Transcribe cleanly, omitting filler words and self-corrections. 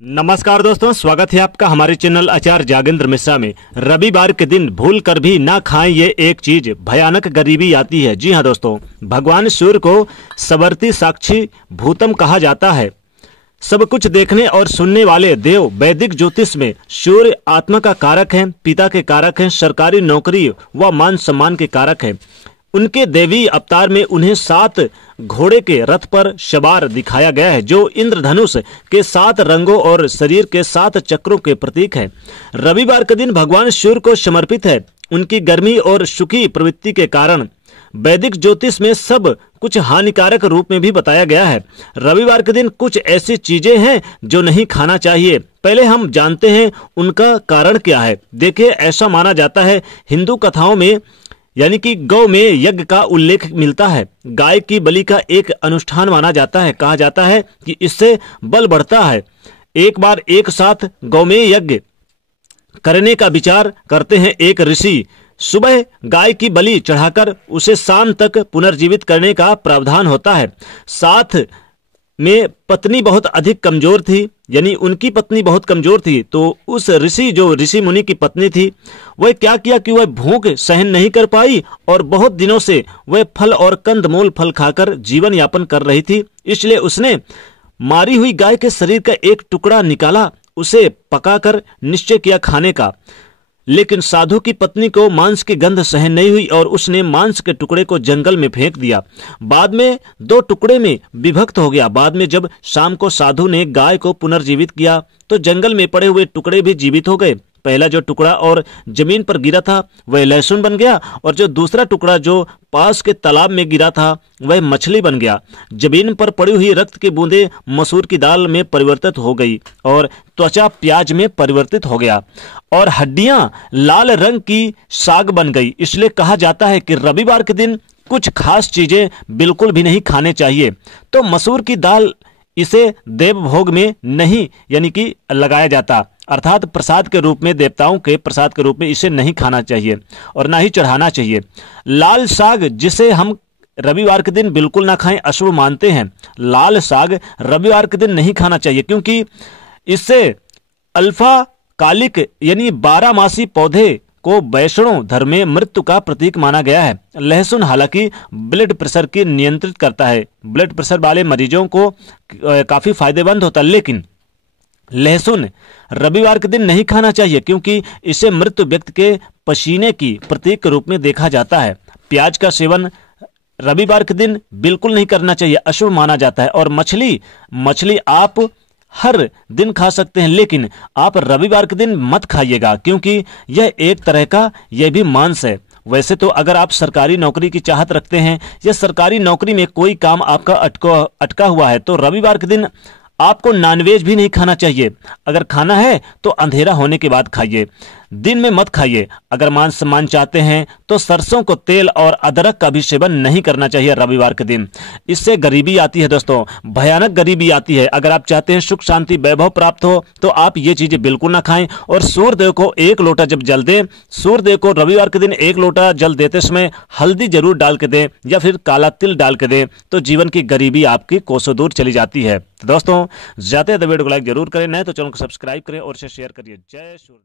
नमस्कार दोस्तों, स्वागत है आपका हमारे चैनल आचार्य जागेंद्र मिश्रा में। रविवार के दिन भूल कर भी ना खाएं ये एक चीज, भयानक गरीबी आती है। जी हाँ दोस्तों, भगवान सूर्य को सवर्ती साक्षी भूतम कहा जाता है। सब कुछ देखने और सुनने वाले देव। वैदिक ज्योतिष में सूर्य आत्मा का कारक है, पिता के कारक है, सरकारी नौकरी व मान सम्मान के कारक है। उनके देवी अवतार में उन्हें 7 घोड़े के रथ पर सवार दिखाया गया है, जो इंद्रधनुष के 7 रंगों और शरीर के 7 चक्रों के प्रतीक है। रविवार का दिन भगवान सूर्य को समर्पित है। उनकी गर्मी और सुखी प्रवृत्ति के कारण वैदिक ज्योतिष में सब कुछ हानिकारक रूप में भी बताया गया है। रविवार के दिन कुछ ऐसी चीजें हैं जो नहीं खाना चाहिए। पहले हम जानते हैं उनका कारण क्या है। देखिए, ऐसा माना जाता है, हिंदू कथाओं में यानी कि गौ में यज्ञ का उल्लेख मिलता है। गाय की बलि का एक अनुष्ठान माना जाता है। कहा जाता है कि इससे बल बढ़ता है। एक बार एक साथ गौ में यज्ञ करने का विचार करते हैं एक ऋषि। सुबह गाय की बलि चढ़ाकर उसे शाम तक पुनर्जीवित करने का प्रावधान होता है। साथ में पत्नी बहुत अधिक कमजोर थी, यानी उनकी पत्नी बहुत कमजोर थी। तो उस जो ऋषि मुनि की पत्नी थी, वह क्या किया कि वह भूख सहन नहीं कर पाई और बहुत दिनों से वह फल और कंदमूल फल खाकर जीवन यापन कर रही थी। इसलिए उसने मारी हुई गाय के शरीर का एक टुकड़ा निकाला, उसे पकाकर निश्चय किया खाने का। लेकिन साधु की पत्नी को मांस की गंध सहन नहीं हुई और उसने मांस के टुकड़े को जंगल में फेंक दिया। बाद में 2 टुकड़े में विभक्त हो गया। बाद में जब शाम को साधु ने गाय को पुनर्जीवित किया तो जंगल में पड़े हुए टुकड़े भी जीवित हो गए। पहला जो टुकड़ा और जमीन पर गिरा था वह लहसुन बन गया, और जो दूसरा टुकड़ा जो पास के तालाब में गिरा था वह मछली बन गया। जमीन पर पड़ी हुई रक्त की बूंदें मसूर की दाल में परिवर्तित हो गई और त्वचा प्याज में परिवर्तित हो गया और हड्डियां लाल रंग की साग बन गई। इसलिए कहा जाता है कि रविवार के दिन कुछ खास चीजें बिल्कुल भी नहीं खाने चाहिए। तो मसूर की दाल, इसे देव भोग में नहीं यानी कि लगाया जाता, अर्थात प्रसाद के रूप में, देवताओं के प्रसाद के रूप में इसे नहीं खाना चाहिए और ना ही चढ़ाना चाहिए। लाल साग, जिसे हम रविवार के दिन बिल्कुल ना खाएं, अशुभ मानते हैं। लाल साग रविवार के दिन नहीं खाना चाहिए, क्योंकि इससे अल्फा कालिक यानी 12 मासी पौधे को वैष्णव धर्म में मृत्यु का प्रतीक माना गया है। लहसुन हालांकि ब्लड प्रेशर की नियंत्रित करता है, ब्लड प्रेशर वाले मरीजों को काफी फायदेमंद होता है, लेकिन लहसुन रविवार के दिन नहीं खाना चाहिए, क्योंकि इसे मृत व्यक्ति के पसीने की प्रतीक के रूप में देखा जाता है। प्याज का सेवन रविवार के दिन बिल्कुल नहीं करना चाहिए, अशुभ माना जाता है। और मछली आप हर दिन खा सकते हैं, लेकिन आप रविवार के दिन मत खाइएगा, क्योंकि यह एक तरह का यह भी मांस है। वैसे तो अगर आप सरकारी नौकरी की चाहत रखते हैं या सरकारी नौकरी में कोई काम आपका अटका हुआ है, तो रविवार के दिन आपको नॉनवेज भी नहीं खाना चाहिए। अगर खाना है तो अंधेरा होने के बाद खाइए, दिन में मत खाइए। अगर मान सम्मान चाहते हैं तो सरसों को तेल और अदरक का भी सेवन नहीं करना चाहिए रविवार के दिन। इससे गरीबी आती है दोस्तों, भयानक गरीबी आती है। अगर आप चाहते हैं सुख शांति वैभव प्राप्त हो तो आप ये चीजें बिल्कुल ना खाएं। और सूर्यदेव को 1 लोटा जब जल दें, सूर्यदेव को रविवार के दिन 1 लोटा जल देते समय हल्दी जरूर डाल के दें या फिर काला तिल डाल के दें, तो जीवन की गरीबी आपकी कोसों दूर चली जाती है। तो दोस्तों, ज्यादा वीडियो को लाइक जरूर करें, नहीं तो चैनल को सब्सक्राइब करें और इसे शेयर करिए। जय सूर्य।